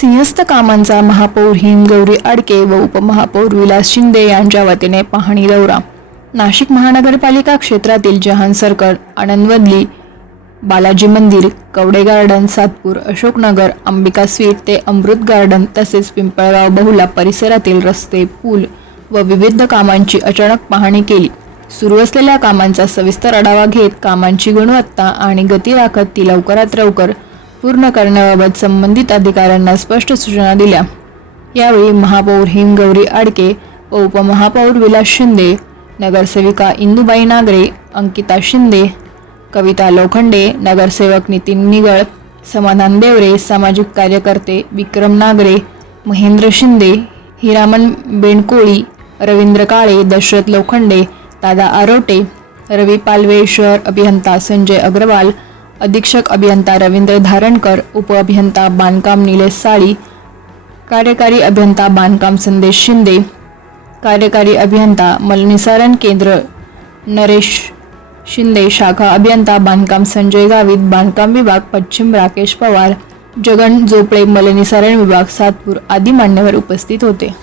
सिंहस्थ कामांचा महापौर हिमगौरी आडके व उपमहापौर विलास शिंदे यांच्या वतीने पाहणी दौरा. नाशिक महानगरपालिका क्षेत्रातील जहान सर्कल, आनंदवल्ली, बालाजी मंदिर, कवडे गार्डन, सातपूर, अशोकनगर, अंबिका स्वीट ते अमृत गार्डन तसेच पिंपळगाव बहुला परिसरातील रस्ते, पूल व विविध कामांची अचानक पाहणी केली. सुरू असलेल्या कामांचा सविस्तर आढावा घेत कामांची गुणवत्ता आणि गती राखत ती लवकरात लवकर पूर्ण करण्याबाबत संबंधित अधिकाऱ्यांना स्पष्ट सूचना दिल्या. यावेळी महापौर हिमगौरी आडके व उपमहापौर विलास शिंदे, नगरसेविका इंदुबाई नागरे, अंकिता शिंदे, कविता लोखंडे, नगरसेवक नितीन निगळ, समाधान देवरे, सामाजिक कार्यकर्ते विक्रम नागरे, महेंद्र शिंदे, हिरामन बेंडकोळी, रवींद्र काळे, दशरथ लोखंडे, दादा आरोटे, रवी पालवे, शहर अभियंता संजय अग्रवाल, अधीक्षक अभियंता रवींद्र धारणकर, उपअभियंता बांधकाम निलेश साळी, कार्यकारी अभियंता बांधकाम संदेश शिंदे, कार्यकारी अभियंता मलनिसारण केंद्र नरेश शिंदे, शाखा अभियंता बांधकाम संजय गावित, बांधकाम विभाग पश्चिम राकेश पवार, जगन जोपळे, मलनिसारण विभाग सातपूर आदी मान्यवर उपस्थित होते.